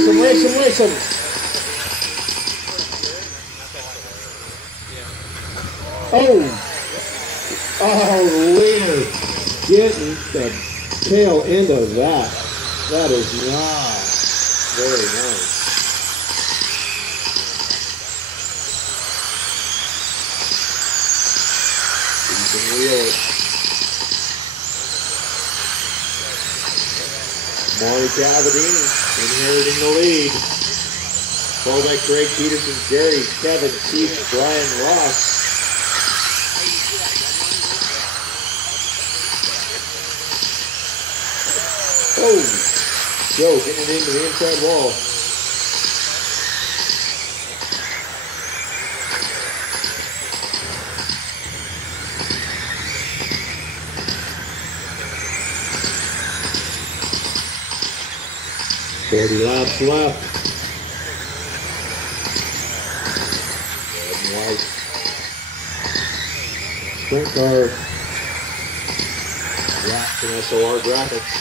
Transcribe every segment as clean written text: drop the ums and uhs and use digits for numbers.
Race him, race him, race him. Oh! Oh, leader. Getting the tail end of that. That is not very nice. You can wheel it. Monty Cavadini inheriting the lead. Followed by Craig Peterson, Jerry, Kevin, Keith, Brian, Ross. Oh, Joe getting into the inside wall. $40 laps left. Red and white. Sprint car. Wrapped in SOR graphics.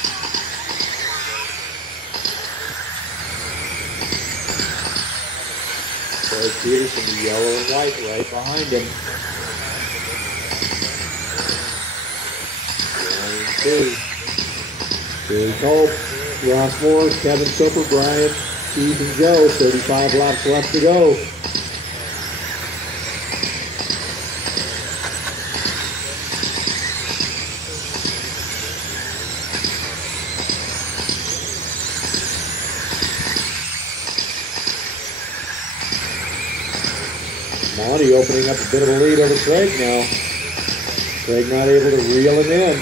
Craig Peterson, the yellow and white right behind him. Line 2. Billy Culp, Ross Moore, Kevin Soper, Brian, Keith, and Joe. 35 laps left to go. Monty opening up a bit of a lead over Craig now. Craig not able to reel him in.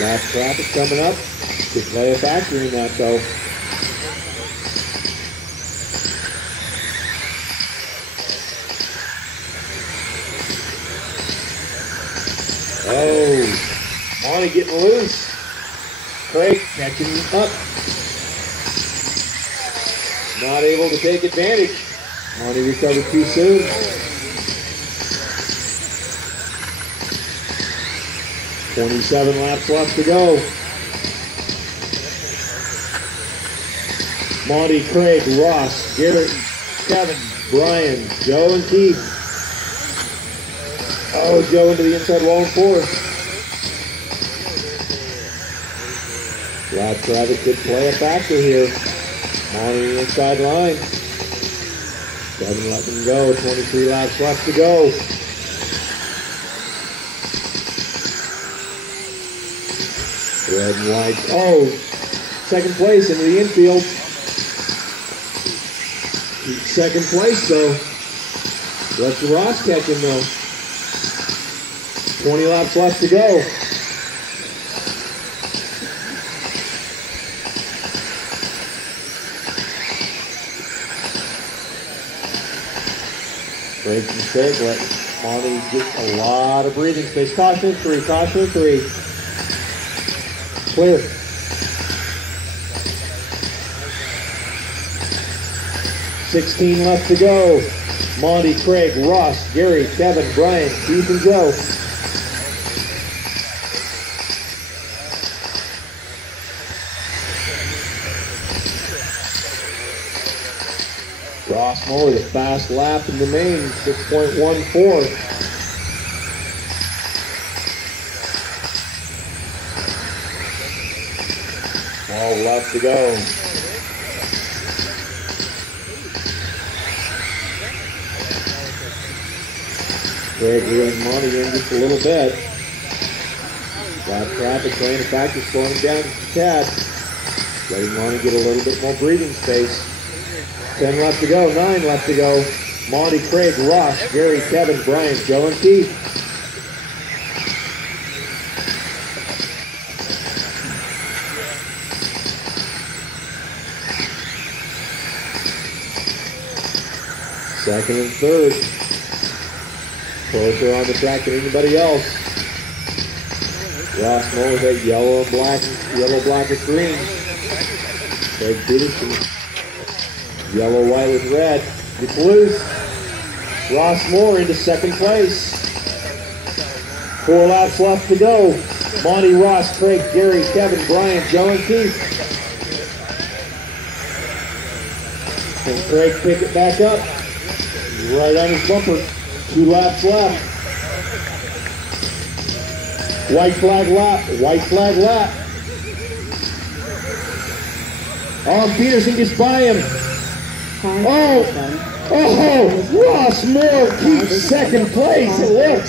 Last traffic coming up. Could play a factor in that though. Oh, Monty getting loose. Craig catching up. Not able to take advantage. Monty recovered too soon. $27 laps left to go. Monty, Craig, Ross, Garrett, Kevin, Brian, Joe, and Keith. Oh, Joe into the inside wall in 4th. Lap traffic could play a factor here. Monty inside line. 7 left to go. 23 laps left to go. Red and white. Oh, second place into the infield. Second place though. Let's Ross catch him though. 20 laps left to go. Breaks mistake, let Monty get a lot of breathing space. Caution 3, caution 3. Clear. $16 left to go. Monty, Craig, Ross, Gary, Kevin, Brian, Keith, and Joe. Ross Moore with a fast lap in the main, 6.14. All left to go. Craig reeling Monty in just a little bit. Got traffic playing a factor, slowing him down just a tad. Letting Monty get a little bit more breathing space. 10 left to go, 9 left to go. Monty, Craig, Ross, Gary, Kevin, Brian, Joe, and Keith. Second and third. Closer on the track than anybody else. Ross Moore with that yellow, black, and green. Craig Peterson. Yellow, white, with red. Gets loose. Ross Moore into second place. 4 laps left to go. Monty, Ross, Craig, Gary, Kevin, Brian, Joe, and Keith. Can Craig pick it back up? Right on his bumper. 2 laps left. White flag lap. White flag lap. Oh, Peterson gets by him. Oh, Ross Moore keeps second place. It looks.